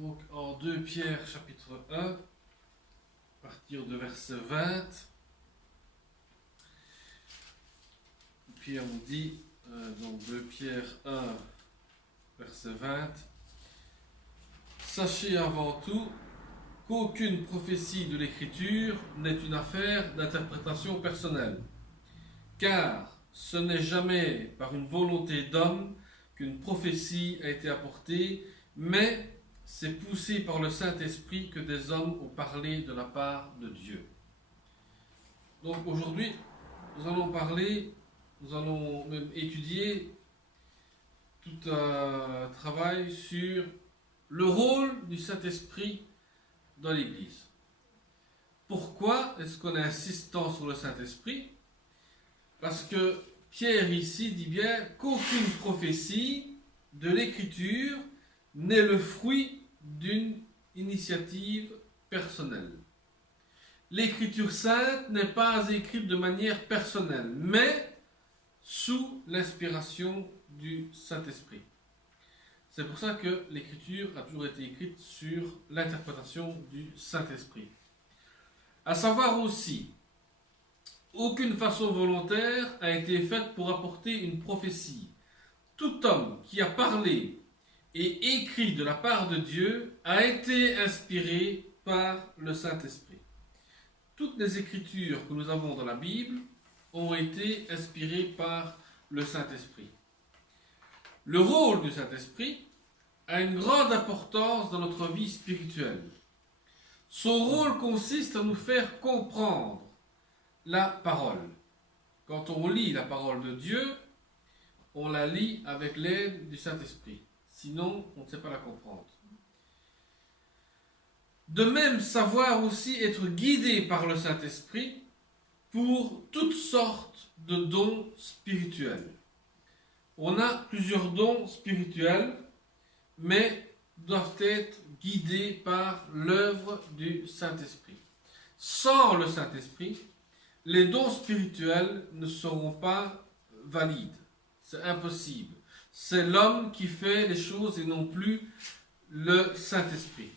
Donc en 2 Pierre chapitre 1, à partir de verset 20, Pierre nous dit, donc 2 Pierre 1, verset 20, sachez avant tout qu'aucune prophétie de l'Écriture n'est une affaire d'interprétation personnelle, car ce n'est jamais par une volonté d'homme qu'une prophétie a été apportée, mais c'est poussé par le Saint-Esprit que des hommes ont parlé de la part de Dieu. Donc aujourd'hui, nous allons même étudier tout un travail sur le rôle du Saint-Esprit dans l'Église. Pourquoi est-ce qu'on est insistant sur le Saint-Esprit? Parce que Pierre ici dit bien qu'aucune prophétie de l'Écriture n'est le fruit d'une initiative personnelle. L'Écriture sainte n'est pas écrite de manière personnelle, mais sous l'inspiration du Saint-Esprit. C'est pour ça que l'Écriture a toujours été écrite sur l'interprétation du Saint-Esprit. À savoir aussi, aucune façon volontaire a été faite pour apporter une prophétie. Tout homme qui a parlé et écrit de la part de Dieu a été inspiré par le Saint-Esprit. Toutes les écritures que nous avons dans la Bible ont été inspirées par le Saint-Esprit. Le rôle du Saint-Esprit a une grande importance dans notre vie spirituelle. Son rôle consiste à nous faire comprendre la parole. Quand on lit la parole de Dieu, on la lit avec l'aide du Saint-Esprit. Sinon, on ne sait pas la comprendre. De même, savoir aussi être guidé par le Saint-Esprit pour toutes sortes de dons spirituels. On a plusieurs dons spirituels, mais doivent être guidés par l'œuvre du Saint-Esprit. Sans le Saint-Esprit, les dons spirituels ne seront pas valides. C'est impossible. C'est l'homme qui fait les choses et non plus le Saint-Esprit.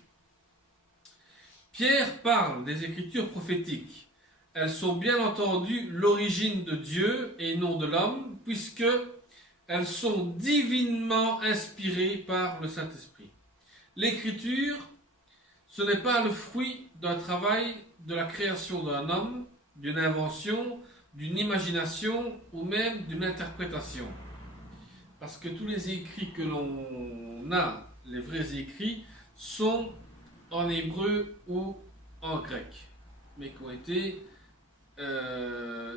Pierre parle des Écritures prophétiques. Elles sont bien entendu l'origine de Dieu et non de l'homme, puisque elles sont divinement inspirées par le Saint-Esprit. L'Écriture, ce n'est pas le fruit d'un travail de la création d'un homme, d'une invention, d'une imagination ou même d'une interprétation. Parce que tous les écrits que l'on a, les vrais écrits, sont en hébreu ou en grec, mais qui ont été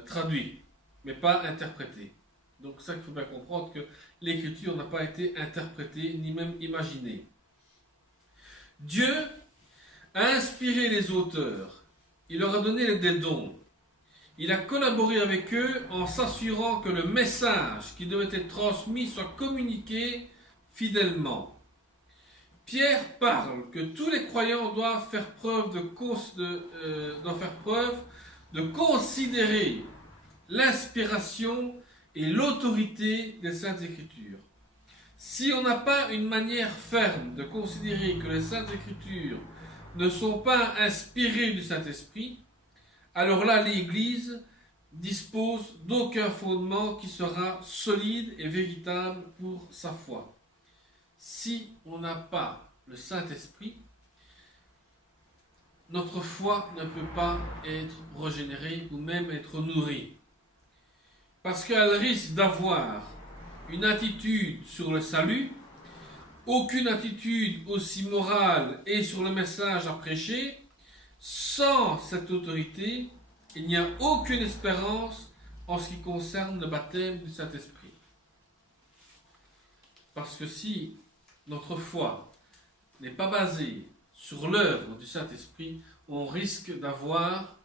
traduits, mais pas interprétés. Donc ça qu'il faut bien comprendre, que l'écriture n'a pas été interprétée, ni même imaginée. Dieu a inspiré les auteurs, il leur a donné des dons. Il a collaboré avec eux en s'assurant que le message qui devait être transmis soit communiqué fidèlement. Pierre parle que tous les croyants doivent faire preuve de considérer l'inspiration et l'autorité des Saintes Écritures. Si on n'a pas une manière ferme de considérer que les Saintes Écritures ne sont pas inspirées du Saint-Esprit, alors là, l'Église dispose d'aucun fondement qui sera solide et véritable pour sa foi. Si on n'a pas le Saint-Esprit, notre foi ne peut pas être régénérée ou même être nourrie. Parce qu'elle risque d'avoir une attitude sur le salut, aucune attitude aussi morale et sur le message à prêcher. Sans cette autorité, il n'y a aucune espérance en ce qui concerne le baptême du Saint-Esprit. Parce que si notre foi n'est pas basée sur l'œuvre du Saint-Esprit, on risque d'avoir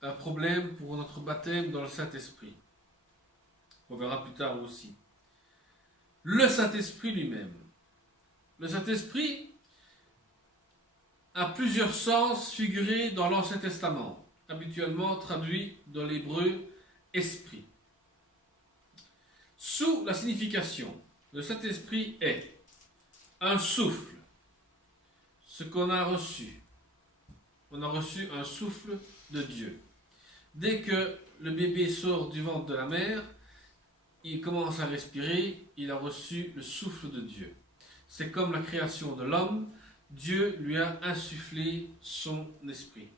un problème pour notre baptême dans le Saint-Esprit. On verra plus tard aussi. Le Saint-Esprit lui-même. Le Saint-Esprit a plusieurs sens figurés dans l'Ancien Testament, habituellement traduit dans l'hébreu « esprit ». Sous la signification, le Saint-Esprit est un souffle, ce qu'on a reçu. On a reçu un souffle de Dieu. Dès que le bébé sort du ventre de la mère, il commence à respirer, il a reçu le souffle de Dieu. C'est comme la création de l'homme, Dieu lui a insufflé son esprit.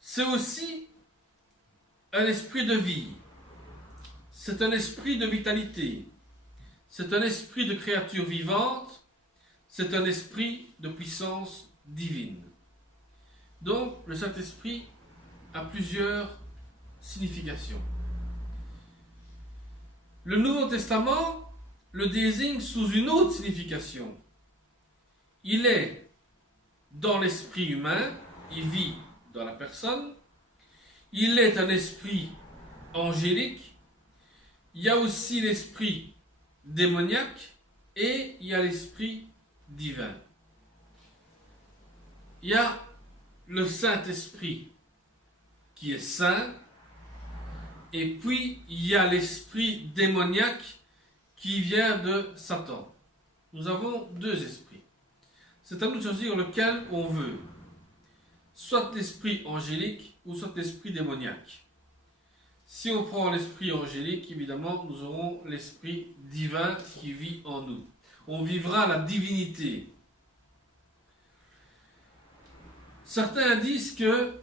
C'est aussi un esprit de vie, c'est un esprit de vitalité, c'est un esprit de créature vivante, c'est un esprit de puissance divine. Donc, le Saint-Esprit a plusieurs significations. Le Nouveau Testament le désigne sous une autre signification. Il est dans l'esprit humain, il vit dans la personne, il est un esprit angélique, il y a aussi l'esprit démoniaque et il y a l'esprit divin. Il y a le Saint-Esprit qui est saint, et puis il y a l'esprit démoniaque qui vient de Satan. Nous avons deux esprits. C'est à nous de choisir lequel on veut. Soit l'esprit angélique ou soit l'esprit démoniaque. Si on prend l'esprit angélique, évidemment, nous aurons l'esprit divin qui vit en nous. On vivra la divinité. Certains disent que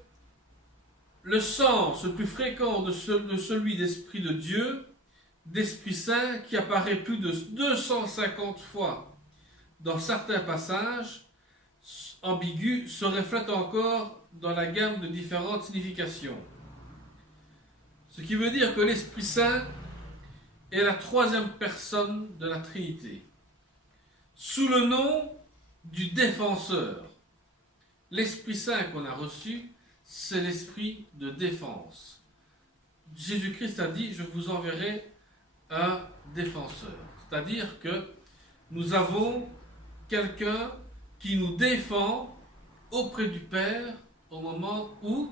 le sens le plus fréquent de celui d'Esprit de Dieu, d'Esprit Saint, qui apparaît plus de 250 fois dans certains passages ambigus, se reflète encore dans la gamme de différentes significations. Ce qui veut dire que l'Esprit Saint est la troisième personne de la Trinité, sous le nom du défenseur. L'Esprit Saint qu'on a reçu, c'est l'esprit de défense. Jésus-Christ a dit, je vous enverrai un défenseur. C'est-à-dire que nous avons quelqu'un qui nous défend auprès du Père au moment où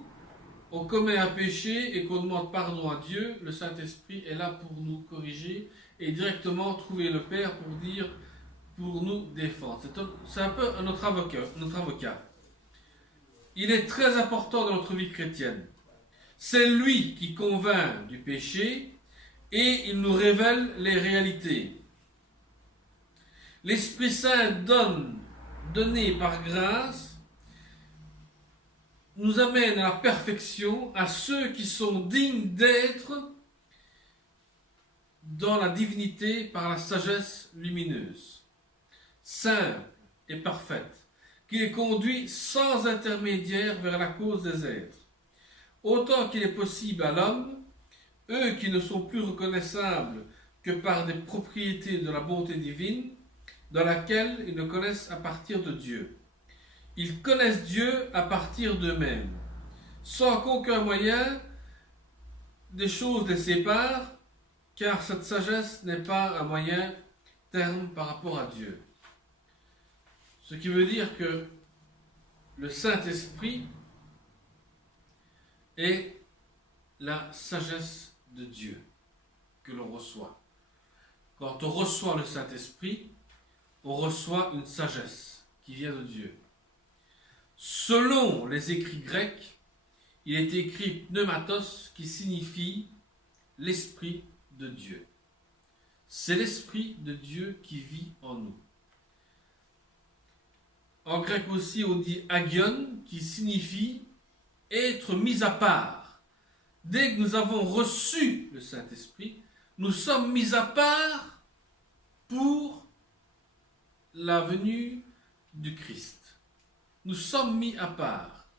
on commet un péché et qu'on demande pardon à Dieu. Le Saint-Esprit est là pour nous corriger et directement trouver le Père pour nous défendre. C'est un peu notre avocat. Il est très important dans notre vie chrétienne. C'est lui qui convainc du péché et il nous révèle les réalités. L'Esprit Saint donné par grâce, nous amène à la perfection à ceux qui sont dignes d'être dans la divinité par la sagesse lumineuse, simple et parfaite, qui les conduit sans intermédiaire vers la cause des êtres. Autant qu'il est possible à l'homme, eux qui ne sont plus reconnaissables que par des propriétés de la bonté divine, dans laquelle ils ne connaissent à partir de Dieu. Ils connaissent Dieu à partir d'eux-mêmes, sans qu'aucun moyen des choses les sépare, car cette sagesse n'est pas un moyen terme par rapport à Dieu. Ce qui veut dire que le Saint-Esprit est la sagesse de Dieu que l'on reçoit. Quand on reçoit le Saint-Esprit, on reçoit une sagesse qui vient de Dieu. Selon les écrits grecs, il est écrit pneumatos qui signifie l'Esprit de Dieu. C'est l'Esprit de Dieu qui vit en nous. En grec aussi, on dit agion, qui signifie être mis à part. Dès que nous avons reçu le Saint-Esprit, nous sommes mis à part pour la venue du Christ. Nous sommes mis à part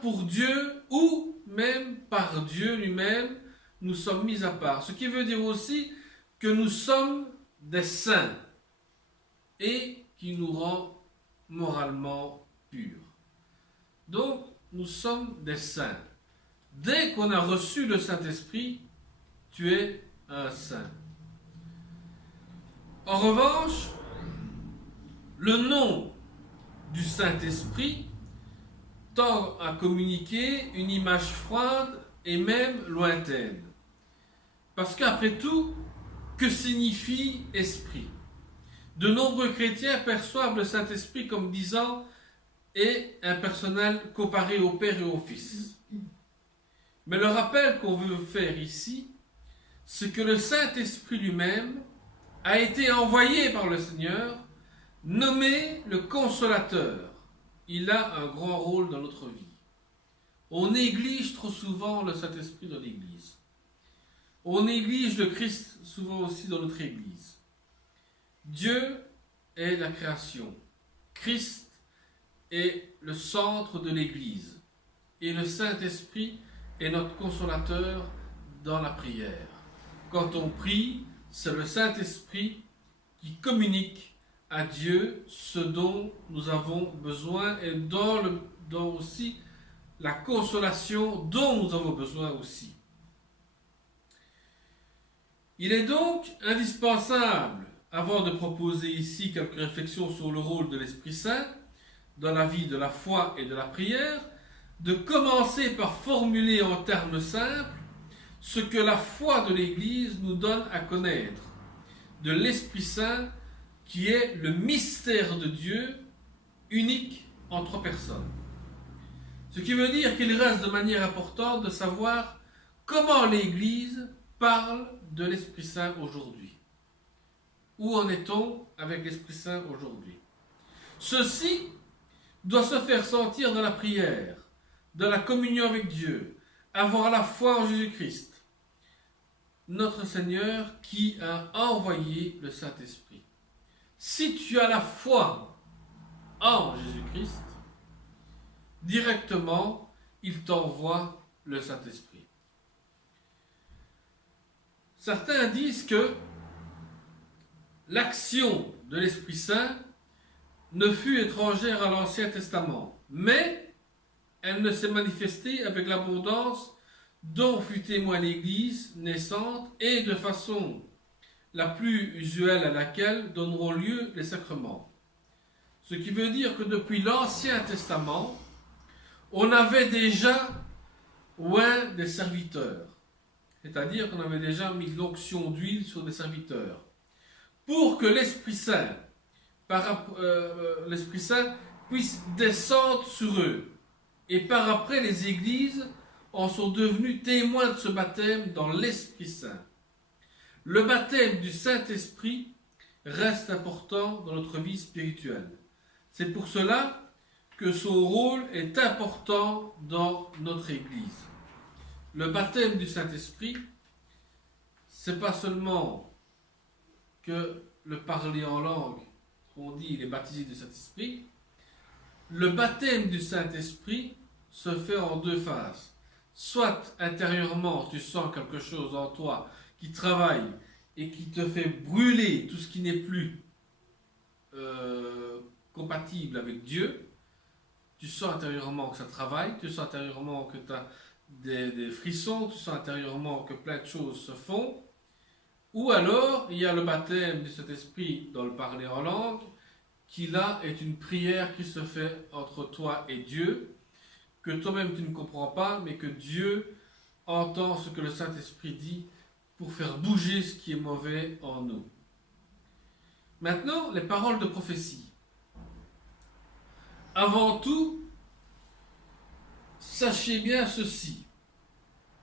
pour Dieu ou même par Dieu lui-même, nous sommes mis à part. Ce qui veut dire aussi que nous sommes des saints et qui nous rend moralement purs. Donc, nous sommes des saints. Dès qu'on a reçu le Saint-Esprit, tu es un saint. En revanche, le nom du Saint-Esprit tend à communiquer une image froide et même lointaine. Parce qu'après tout, que signifie esprit ? De nombreux chrétiens perçoivent le Saint-Esprit comme disant est impersonnel comparé au Père et au Fils. Mais le rappel qu'on veut faire ici, c'est que le Saint-Esprit lui-même a été envoyé par le Seigneur, nommé le Consolateur. Il a un grand rôle dans notre vie. On néglige trop souvent le Saint-Esprit dans l'Église. On néglige le Christ souvent aussi dans notre Église. Dieu est la création. Christ est le centre de l'Église. Et le Saint-Esprit est notre consolateur dans la prière. Quand on prie, c'est le Saint-Esprit qui communique à Dieu ce dont nous avons besoin et dans aussi la consolation dont nous avons besoin aussi. Il est donc indispensable, avant de proposer ici quelques réflexions sur le rôle de l'Esprit Saint dans la vie de la foi et de la prière, de commencer par formuler en termes simples ce que la foi de l'Église nous donne à connaître de l'Esprit Saint qui est le mystère de Dieu unique en 3 personnes. Ce qui veut dire qu'il reste de manière importante de savoir comment l'Église parle de l'Esprit Saint aujourd'hui. Où en est-on avec l'Esprit Saint aujourd'hui? Ceci doit se faire sentir dans la prière, dans la communion avec Dieu, avoir la foi en Jésus-Christ, notre Seigneur qui a envoyé le Saint-Esprit. Si tu as la foi en Jésus-Christ, directement, il t'envoie le Saint-Esprit. Certains disent que l'action de l'Esprit Saint ne fut étrangère à l'Ancien Testament, mais elle ne s'est manifestée avec l'abondance dont fut témoin l'Église naissante et de façon la plus usuelle à laquelle donneront lieu les sacrements. Ce qui veut dire que depuis l'Ancien Testament, on avait déjà oint des serviteurs, c'est-à-dire qu'on avait déjà mis l'onction d'huile sur des serviteurs, pour que l'Esprit Saint, l'Esprit Saint puisse descendre sur eux. Et par après, les églises en sont devenues témoins de ce baptême dans l'Esprit Saint. Le baptême du Saint-Esprit reste important dans notre vie spirituelle. C'est pour cela que son rôle est important dans notre Église. Le baptême du Saint-Esprit, c'est pas seulement que le parler en langue, on dit il est baptisé du Saint-Esprit. Le baptême du Saint-Esprit se fait en 2 phases. Soit intérieurement, tu sens quelque chose en toi qui travaille et qui te fait brûler tout ce qui n'est plus compatible avec Dieu. Tu sens intérieurement que ça travaille, tu sens intérieurement que tu as des frissons, tu sens intérieurement que plein de choses se font. Ou alors, il y a le baptême de cet esprit dans le parler en langue, qui là est une prière qui se fait entre toi et Dieu, que toi-même tu ne comprends pas, mais que Dieu entend ce que le Saint-Esprit dit pour faire bouger ce qui est mauvais en nous. Maintenant, les paroles de prophétie. Avant tout, sachez bien ceci.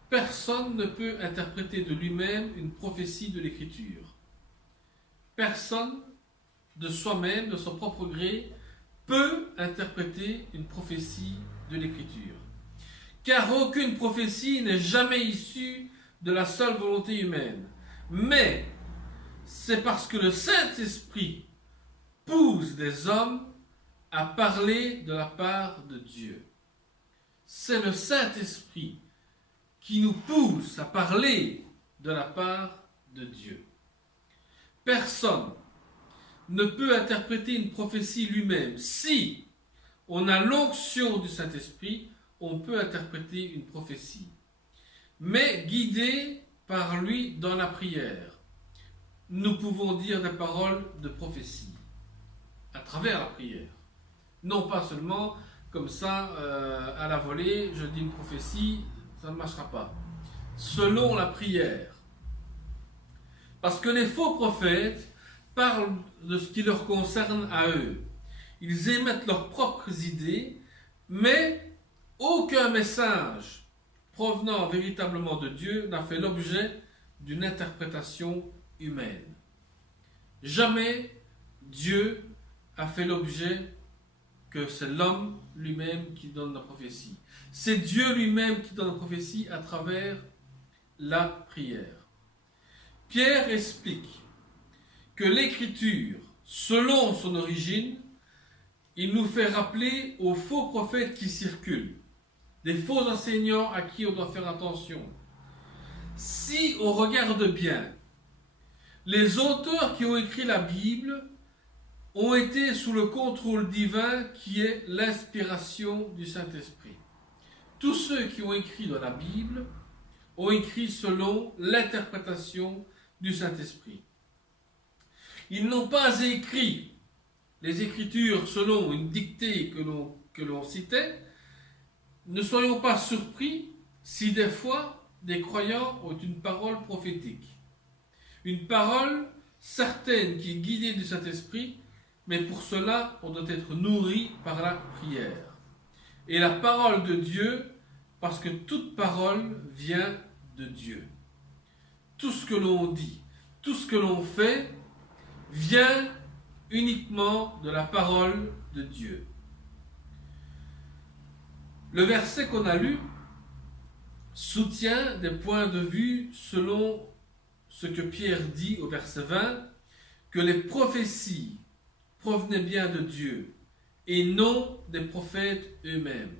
Personne ne peut interpréter de lui-même une prophétie de l'Écriture. Personne, de soi-même, de son propre gré, peut interpréter une prophétie de l'Écriture. Car aucune prophétie n'est jamais issue de la seule volonté humaine. Mais c'est parce que le Saint-Esprit pousse des hommes à parler de la part de Dieu. C'est le Saint-Esprit qui nous pousse à parler de la part de Dieu. Personne ne peut interpréter une prophétie lui-même. Si on a l'onction du Saint-Esprit, on peut interpréter une prophétie. Mais guidé par lui dans la prière, nous pouvons dire des paroles de prophétie à travers la prière. Non pas seulement comme ça, à la volée, je dis une prophétie, ça ne marchera pas. Selon la prière. Parce que les faux prophètes parlent de ce qui leur concerne à eux. Ils émettent leurs propres idées, mais aucun message provenant véritablement de Dieu n'a fait l'objet d'une interprétation humaine. Jamais Dieu a fait l'objet que c'est l'homme lui-même qui donne la prophétie. C'est Dieu lui-même qui donne la prophétie à travers la prière. Pierre explique que l'Écriture, selon son origine, il nous fait rappeler aux faux prophètes qui circulent, des faux enseignants à qui on doit faire attention. Si on regarde bien, les auteurs qui ont écrit la Bible ont été sous le contrôle divin qui est l'inspiration du Saint-Esprit. Tous ceux qui ont écrit dans la Bible ont écrit selon l'interprétation du Saint-Esprit. Ils n'ont pas écrit les Écritures selon une dictée que l'on citait. Ne soyons pas surpris si des fois des croyants ont une parole prophétique. Une parole certaine qui est guidée du Saint-Esprit, mais pour cela, on doit être nourri par la prière. Et la parole de Dieu, parce que toute parole vient de Dieu. Tout ce que l'on dit, tout ce que l'on fait, vient uniquement de la parole de Dieu. Le verset qu'on a lu soutient des points de vue selon ce que Pierre dit au verset 20, que les prophéties provenaient bien de Dieu et non des prophètes eux-mêmes.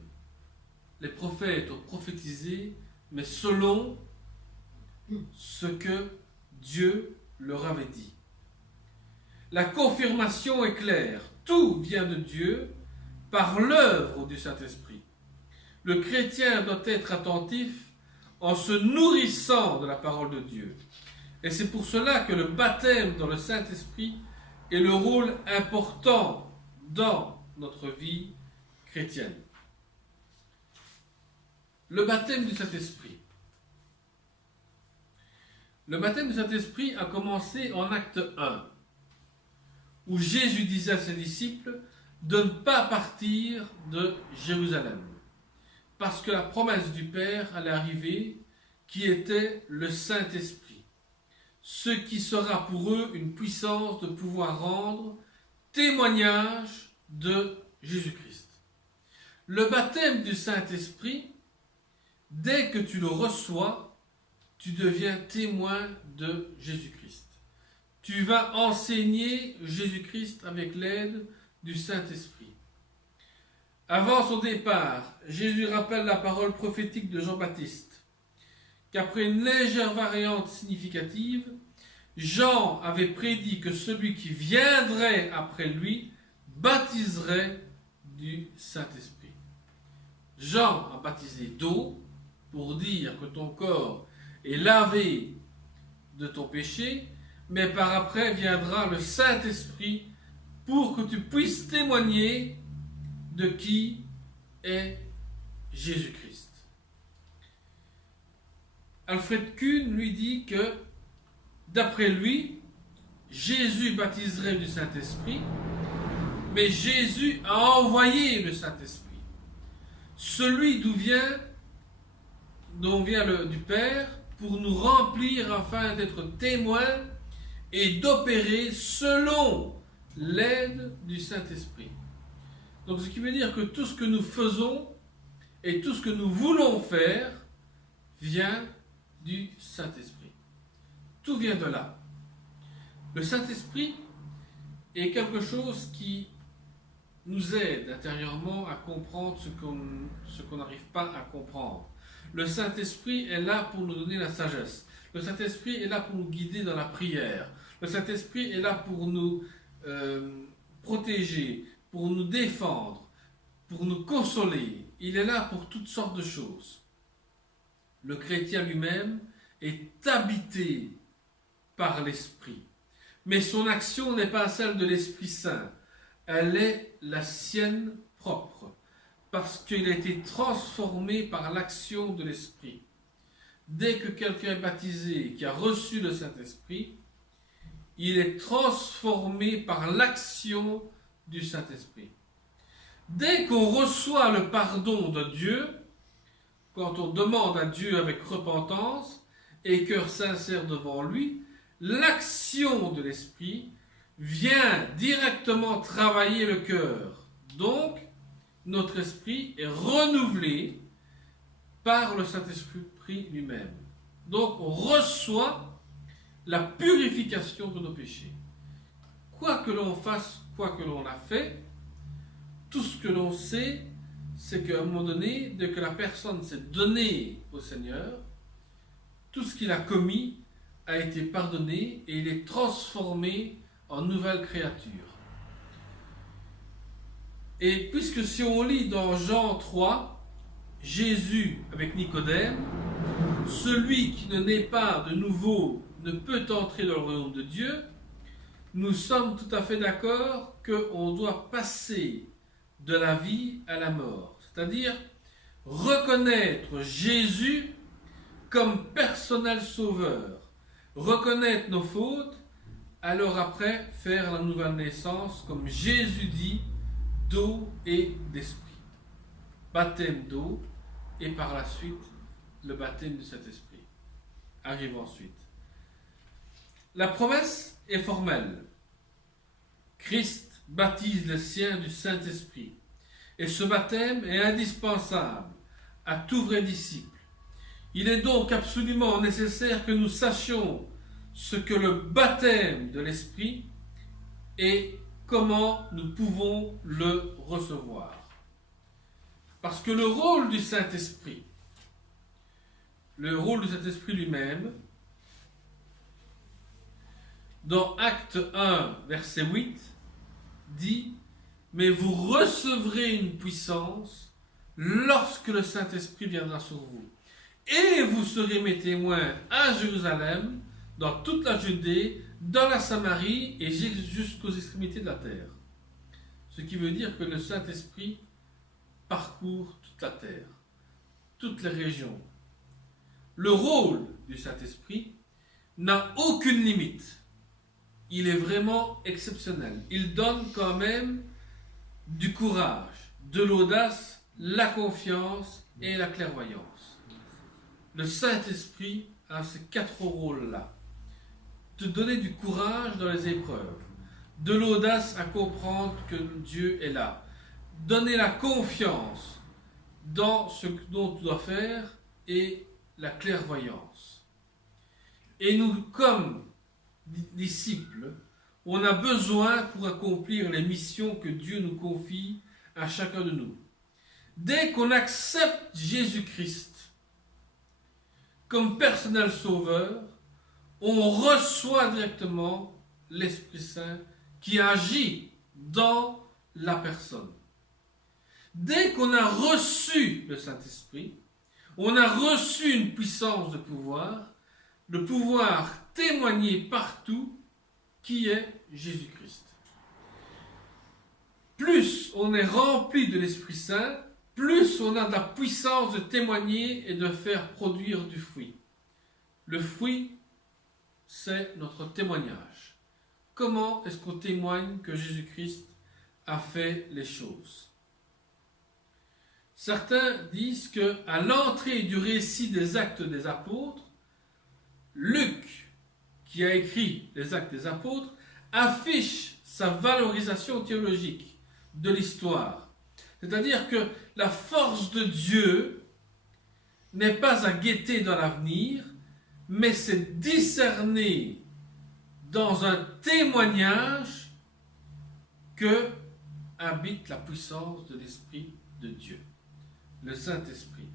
Les prophètes ont prophétisé, mais selon ce que Dieu leur avait dit. La confirmation est claire. Tout vient de Dieu par l'œuvre du Saint-Esprit. Le chrétien doit être attentif en se nourrissant de la parole de Dieu. Et c'est pour cela que le baptême dans le Saint-Esprit est le rôle important dans notre vie chrétienne. Le baptême du Saint-Esprit. Le baptême du Saint-Esprit a commencé en acte 1, où Jésus disait à ses disciples de ne pas partir de Jérusalem, parce que la promesse du Père allait arriver, qui était le Saint-Esprit, ce qui sera pour eux une puissance de pouvoir rendre témoignage de Jésus-Christ. Le baptême du Saint-Esprit, dès que tu le reçois, tu deviens témoin de Jésus-Christ. Tu vas enseigner Jésus-Christ avec l'aide du Saint-Esprit. Avant son départ, Jésus rappelle la parole prophétique de Jean-Baptiste, qu'après une légère variante significative, Jean avait prédit que celui qui viendrait après lui baptiserait du Saint-Esprit. Jean a baptisé d'eau pour dire que ton corps est lavé de ton péché, mais par après viendra le Saint-Esprit pour que tu puisses témoigner de qui est Jésus-Christ. Alfred Kuhn lui dit que, d'après lui, Jésus baptiserait du Saint-Esprit, mais Jésus a envoyé le Saint-Esprit. Celui dont vient du Père, pour nous remplir afin d'être témoins et d'opérer selon l'aide du Saint-Esprit. Donc ce qui veut dire que tout ce que nous faisons et tout ce que nous voulons faire vient du Saint-Esprit. Tout vient de là. Le Saint-Esprit est quelque chose qui nous aide intérieurement à comprendre ce qu'on n'arrive pas à comprendre. Le Saint-Esprit est là pour nous donner la sagesse. Le Saint-Esprit est là pour nous guider dans la prière. Le Saint-Esprit est là pour nous protéger, pour nous défendre, pour nous consoler. Il est là pour toutes sortes de choses. Le chrétien lui-même est habité par l'Esprit. Mais son action n'est pas celle de l'Esprit Saint. Elle est la sienne propre, parce qu'il a été transformé par l'action de l'Esprit. Dès que quelqu'un est baptisé, qui a reçu le Saint-Esprit, il est transformé par l'action du Saint-Esprit. Dès qu'on reçoit le pardon de Dieu, quand on demande à Dieu avec repentance et cœur sincère devant lui, l'action de l'Esprit vient directement travailler le cœur. Donc, notre esprit est renouvelé par le Saint-Esprit lui-même. Donc, on reçoit la purification de nos péchés. Quoi que l'on fasse, quoi que l'on a fait, tout ce que l'on sait, c'est qu'à un moment donné, dès que la personne s'est donnée au Seigneur, tout ce qu'il a commis a été pardonné et il est transformé en nouvelle créature. Et puisque si on lit dans Jean 3, Jésus avec Nicodème, celui qui ne naît pas de nouveau ne peut entrer dans le royaume de Dieu, nous sommes tout à fait d'accord qu'on doit passer de la vie à la mort. C'est-à-dire reconnaître Jésus comme personnel sauveur, reconnaître nos fautes, alors après faire la nouvelle naissance, comme Jésus dit, d'eau et d'esprit. Baptême d'eau et par la suite le baptême du Saint-Esprit. Arrive ensuite. La promesse est formelle. Christ baptise les siens du Saint-Esprit. Et ce baptême est indispensable à tout vrai disciple. Il est donc absolument nécessaire que nous sachions ce que le baptême de l'Esprit et comment nous pouvons le recevoir. Parce que le rôle du Saint-Esprit lui-même, dans Acte 1, verset 8, dit « Mais vous recevrez une puissance lorsque le Saint-Esprit viendra sur vous. Et vous serez mes témoins à Jérusalem, dans toute la Judée, dans la Samarie et jusqu'aux extrémités de la terre. » Ce qui veut dire que le Saint-Esprit parcourt toute la terre, toutes les régions. Le rôle du Saint-Esprit n'a aucune limite. Il est vraiment exceptionnel. Il donne quand même du courage, de l'audace, la confiance et la clairvoyance. Le Saint-Esprit a ces 4 rôles-là. Te donner du courage dans les épreuves, de l'audace à comprendre que Dieu est là, donner la confiance dans ce dont tu dois faire et la clairvoyance. Et nous, comme disciples, on a besoin pour accomplir les missions que Dieu nous confie à chacun de nous. Dès qu'on accepte Jésus-Christ comme personnel sauveur, on reçoit directement l'Esprit Saint qui agit dans la personne. Dès qu'on a reçu le Saint-Esprit, on a reçu une puissance de pouvoir témoigner partout qui est Jésus-Christ. Plus on est rempli de l'Esprit Saint, plus on a de la puissance de témoigner et de faire produire du fruit. Le fruit, c'est notre témoignage. Comment est-ce qu'on témoigne que Jésus-Christ a fait les choses? Certains disent qu'à l'entrée du récit des Actes des Apôtres, Luc, qui a écrit les Actes des Apôtres, affiche sa valorisation théologique de l'histoire. C'est-à-dire que la force de Dieu n'est pas à guetter dans l'avenir, mais c'est discerner dans un témoignage que habite la puissance de l'Esprit de Dieu, le Saint-Esprit.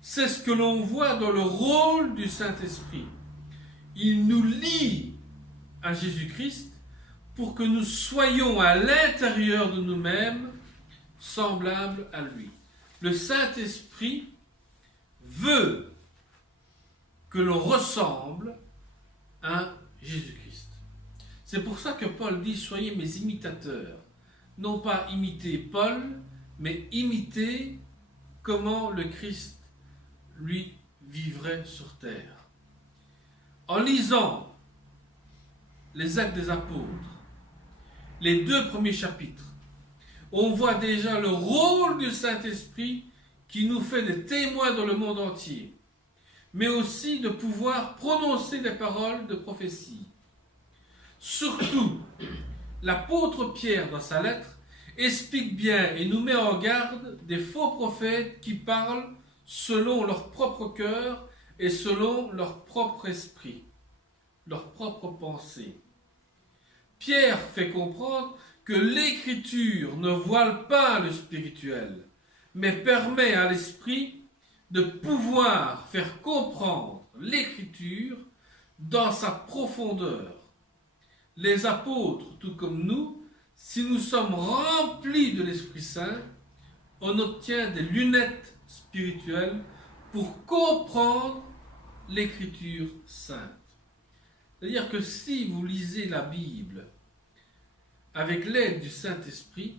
C'est ce que l'on voit dans le rôle du Saint-Esprit. Il nous lie à Jésus-Christ pour que nous soyons à l'intérieur de nous-mêmes semblables à lui. Le Saint-Esprit veut que l'on ressemble à Jésus-Christ. C'est pour ça que Paul dit « Soyez mes imitateurs ». Non pas imiter Paul, mais imiter comment le Christ, lui, vivrait sur terre. En lisant les Actes des Apôtres, les 2 premiers chapitres, on voit déjà le rôle du Saint-Esprit qui nous fait des témoins dans le monde entier, mais aussi de pouvoir prononcer des paroles de prophétie. Surtout, l'apôtre Pierre, dans sa lettre, explique bien et nous met en garde des faux prophètes qui parlent selon leur propre cœur et selon leur propre esprit, leur propre pensée. Pierre fait comprendre que l'Écriture ne voile pas le spirituel, mais permet à l'esprit de pouvoir faire comprendre l'Écriture dans sa profondeur. Les apôtres, tout comme nous, si nous sommes remplis de l'Esprit Saint, on obtient des lunettes spirituelles pour comprendre l'Écriture sainte. C'est-à-dire que si vous lisez la Bible avec l'aide du Saint-Esprit,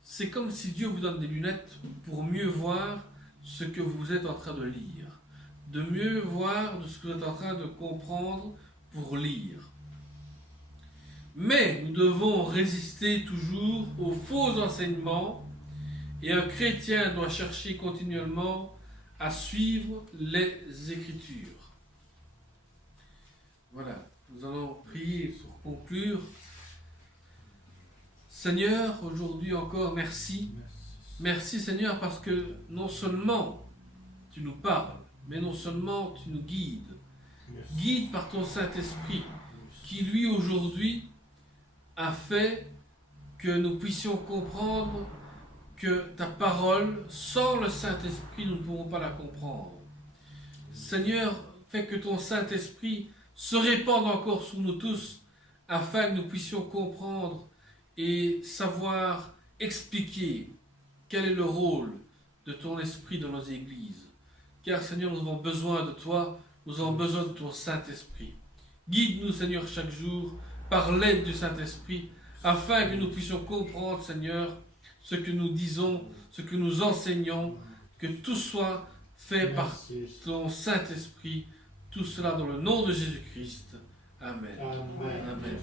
c'est comme si Dieu vous donne des lunettes pour mieux voir ce que vous êtes en train de lire, de mieux voir de ce que vous êtes en train de comprendre pour lire. Mais nous devons résister toujours aux faux enseignements et un chrétien doit chercher continuellement à suivre les Écritures. Voilà, nous allons prier pour conclure. Seigneur, aujourd'hui encore, merci. Merci Seigneur parce que non seulement tu nous parles, mais non seulement tu nous guides. Guide par ton Saint-Esprit qui lui aujourd'hui a fait que nous puissions comprendre que ta parole, sans le Saint-Esprit, nous ne pourrons pas la comprendre. Seigneur, fais que ton Saint-Esprit se répande encore sur nous tous, afin que nous puissions comprendre et savoir expliquer quel est le rôle de ton Esprit dans nos églises. Car Seigneur, nous avons besoin de toi, nous avons besoin de ton Saint-Esprit. Guide-nous Seigneur chaque jour par l'aide du Saint-Esprit, afin que nous puissions comprendre Seigneur ce que nous disons, ce que nous enseignons, que tout soit fait par ton Saint-Esprit, tout cela dans le nom de Jésus-Christ. Amen. Amen. Amen.